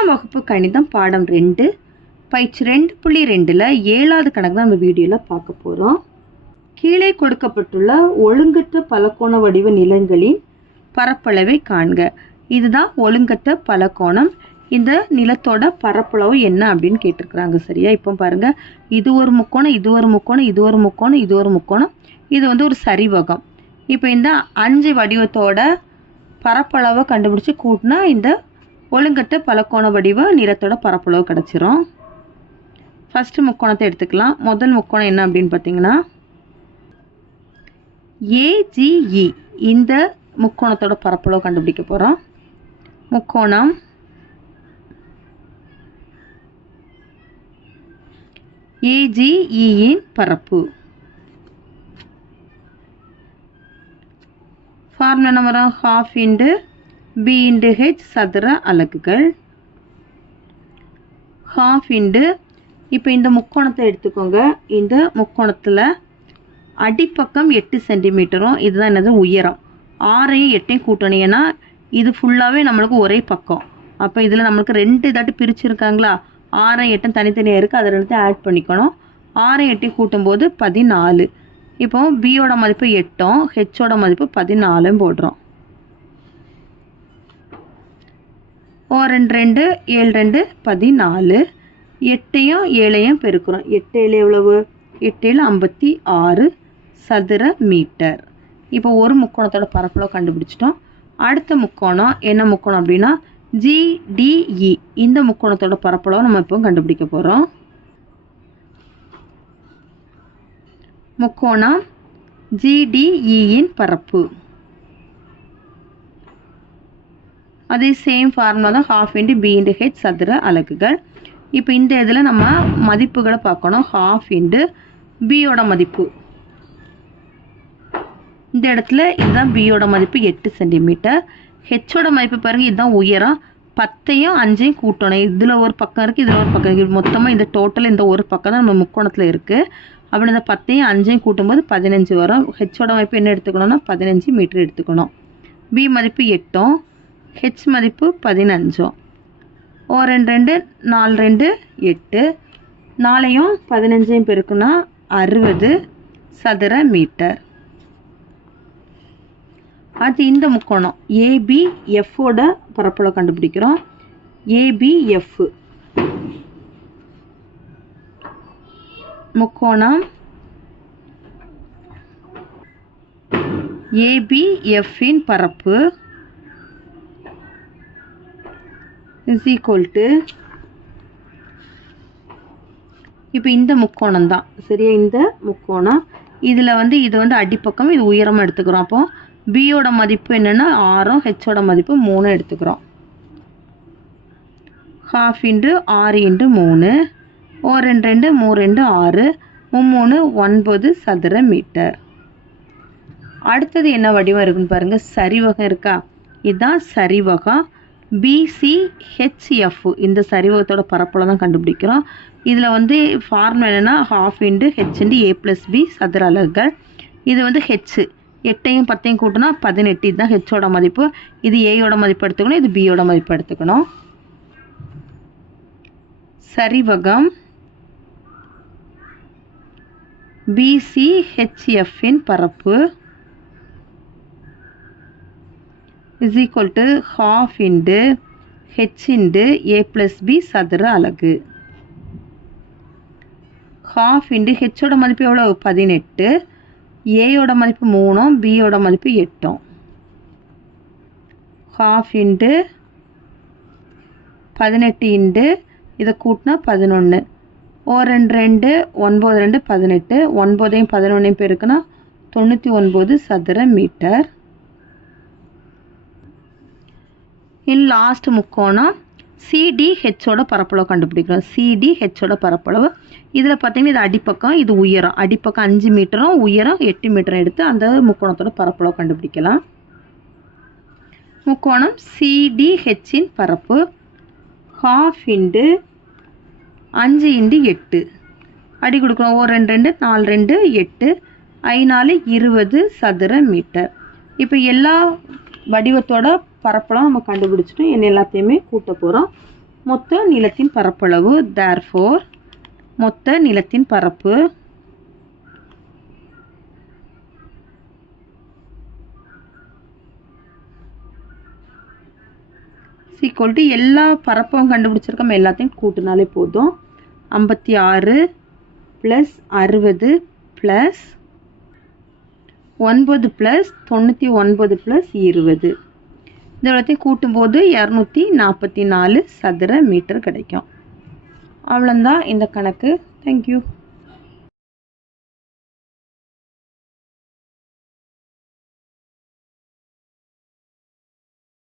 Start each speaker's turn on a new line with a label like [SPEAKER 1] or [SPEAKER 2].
[SPEAKER 1] எட்டாம் வகுப்பு கணிதம் பாடம் ரெண்டு பயிற்சி ரெண்டு புள்ளி ரெண்டில் ஏழாவது கணக்கு தான் நம்ம வீடியோவில் பார்க்க போகிறோம் கீழே கொடுக்கப்பட்டுள்ள ஒழுங்கற்ற பலகோண வடிவ நிலங்களின் பரப்பளவை காண்க. இதுதான் ஒழுங்கற்ற பலகோணம். இந்த நிலத்தோட பரப்பளவு என்ன அப்படின்னு கேட்டிருக்கிறாங்க சரியா? இப்போ பாருங்க. இது ஒரு முக்கோணம் இது ஒரு முக்கோணம் இது ஒரு முக்கோணம் இது ஒரு முக்கோணம். இது வந்து ஒரு சரிவகம். இப்போ இந்த அஞ்சு வடிவத்தோட பரப்பளவை கண்டுபிடிச்சு கூட்டினா இந்த ஒழுங்கட்ட பலக்கோண வடிவ நிறத்தோட பரப்பளவு கிடச்சிரும். ஃபஸ்ட்டு முக்கோணத்தை எடுத்துக்கலாம். முதல் முக்கோணம் என்ன அப்படின்னு பார்த்தீங்கன்னா ஏஜிஇ e. இந்த முக்கோணத்தோட பரப்பளவு கண்டுபிடிக்க போகிறோம் முக்கோணம் ஏஜிஇயின் e பரப்பு. ஃபார்முலா என்ன வரும் half into B into H சதுர அலகுகள். ஹாஃப் இன்டு இப்போ இந்த முக்கோணத்தை எடுத்துக்கோங்க. இந்த முக்கோணத்தில் அடிப்பக்கம் எட்டு சென்டிமீட்டரும் இதுதான் என்னது உயரம். ஆறையும் எட்டையும் கூட்டணும். ஏன்னா இது ஃபுல்லாகவே நம்மளுக்கு ஒரே பக்கம். அப்போ இதில் நம்மளுக்கு ரெண்டு இதாட்டு பிரிச்சுருக்காங்களா? ஆறும் எட்டும் தனித்தனியாக இருக்குது அதை ரெண்டுத்தையும் ஆட் பண்ணிக்கணும். ஆறும் எட்டையும் கூட்டும்போது பதினாலு. இப்போ பியோட மதிப்பு எட்டும் ஹெச்சோட மதிப்பு பதினாலும் போடுறோம். ஓ ரெண்டு ரெண்டு ஏழு ரெண்டு பதினாலு. எட்டையும் ஏழையும் பெருக்கிறோம் எட்டு ஏழு எவ்வளவு? எட்டு ஏழு ஐம்பத்தி ஆறு சதுர மீட்டர். இப்போ ஒரு முக்கோணத்தோட பரப்பளவு கண்டுபிடிச்சிட்டோம். அடுத்த முக்கோணம் என்ன முக்கோணம் அப்படின்னா ஜிடிஇ இந்த முக்கோணத்தோட பரப்பளவு நம்ம இப்போ கண்டுபிடிக்க போகிறோம் முக்கோணம் ஜிடிஇயின் பரப்பு. அதே சேம் ஃபார்முலா தான் half into B into H சதுர அலகுகள். இப்போ இந்த இதில் நம்ம மதிப்புகளை பார்க்கணும். ஹாஃப் இன்டு பியோட மதிப்பு. இந்த இடத்துல இதுதான் பியோட மதிப்பு எட்டு சென்டிமீட்டர் ஹெச்சோட மதிப்பு பாருங்க இதுதான் உயரம். பத்தையும் அஞ்சையும் கூட்டணும். இதில் ஒரு பக்கம் இருக்குது இதில் ஒரு பக்கம் இருக்குது மொத்தமாக இந்த டோட்டல் இந்த ஒரு பக்கம் தான் நம்ம முக்கோணத்தில் இருக்குது அப்படி இந்த பத்தையும் அஞ்சையும் கூட்டும்போது பதினஞ்சு வரும். ஹெச்சோட மதிப்பு என்ன எடுத்துக்கணும்னா பதினஞ்சு மீட்டர் எடுத்துக்கணும். பி மதிப்பு எட்டும். ஹெச் மதிப்பு பதினஞ்சும் ஓ ரெண்டு ரெண்டு நாலு ரெண்டு எட்டு. நாளையும் பதினஞ்சையும் பெருக்குன்னா அறுபது சதுர மீட்டர். அடுத்து இந்த முக்கோணம். ஏபிஎஃபோட பரப்பளவு கண்டுபிடிக்கிறோம். ஏபிஎஃப் முக்கோணம். ஏபிஎஃப்பின் பரப்பு. இஸ் ஈக்குவல் டு இப்போ இந்த முக்கோணம் தான். சரியா? இந்த முக்கோணம். இதில் வந்து இது வந்து அடிப்பக்கம் இது உயரமாக எடுத்துக்கிறோம். அப்போ பியோட மதிப்பு என்னென்னா ஆறும் ஹெச்சோட மதிப்பு மூணு எடுத்துக்கிறோம். ஹாஃப் இன்ட்டு ஆறு இன்ட்டு மூணு. ஓ ரெண்டு ரெண்டு மூணு ரெண்டு ஆறு. மும்மூணு ஒன்பது சதுர மீட்டர். அடுத்தது என்ன வடிவம் இருக்குன்னு பாருங்கள் சரிவகம் இருக்கா? இதுதான் சரிவகம். பிசிஹெச்எஃப் இந்த சரிவகத்தோட பரப்பளவு தான் கண்டுபிடிக்கிறோம். இதில் வந்து ஃபார்ம் என்னென்னா half into H into A plus B சதுர அலகுகள். இது வந்து ஹெச்சு எட்டையும் பத்தையும் கூட்டினா பதினெட்டு. இதுதான் ஹெச்சோட மதிப்பு. இது ஏயோட மதிப்பு எடுத்துக்கணும். இது பியோட மதிப்பு எடுத்துக்கணும். சரிவகம் பிசிஹெச்எஃப்பின் பரப்பு. Is equal to half into H into A plus B சதுர அலகு. ஹாஃப் இன்டு ஹெச்சோட மதிப்பு எவ்வளோ பதினெட்டு. ஏயோட மதிப்பு மூணும் பியோட மதிப்பு எட்டும். ஹாஃப் இன்டு பதினெட்டு இன்டு இதை கூட்டினா பதினொன்று ஓ ரெண்டு ரெண்டு ஒன்பது ரெண்டு பதினெட்டு. ஒன்பதையும் பதினொன்றையும் பேருக்குன்னா தொண்ணூற்றி ஒன்பது சதுர மீட்டர். இன் லாஸ்ட் முக்கோணம் சிடிஹெச்சோட பரப்பளவு கண்டுபிடிக்கிறோம். சிடிஹெச்சோட பரப்பளவு. இதில் பார்த்தீங்கன்னா இது அடிப்பக்கம் இது உயரம். அடிப்பக்கம் அஞ்சு மீட்டரும் உயரம் எட்டு மீட்டரும் எடுத்து அந்த முக்கோணத்தோட பரப்பளவு கண்டுபிடிக்கலாம். முக்கோணம் சிடிஹெச்சின் பரப்பு ஹாஃப் இண்டு அஞ்சு இண்டு எட்டு. அடி கொடுக்குறோம். ஓ ரெண்டு ரெண்டு நாலு ரெண்டு எட்டு. ஐநாலு இருபது சதுர மீட்டர். இப்போ எல்லா வடிவத்தோட பரப்பளவு நம்ம கண்டுபிடிச்சிட்டோம் என்ன எல்லாத்தையுமே கூட்ட போகிறோம் மொத்த நிலத்தின் பரப்பளவு தேர்ஃபோர் மொத்த நிலத்தின் பரப்பு. சீக்வல் டு எல்லா பரப்பும் கண்டுபிடிச்சிருக்கோம் எல்லாத்தையும் கூட்டினாலே போதும். ஐம்பத்தி ஆறு ப்ளஸ் அறுபது ப்ளஸ் ஒன்பது ப்ளஸ் தொண்ணூற்றி ஒன்பது ப்ளஸ் இருபது. இந்த இடத்தையும் கூட்டும்போது இரநூத்தி நாற்பத்தி நாலு சதுர மீட்டர் கிடைக்கும். அவ்வளோந்தான் இந்த கணக்கு. தேங்க்யூ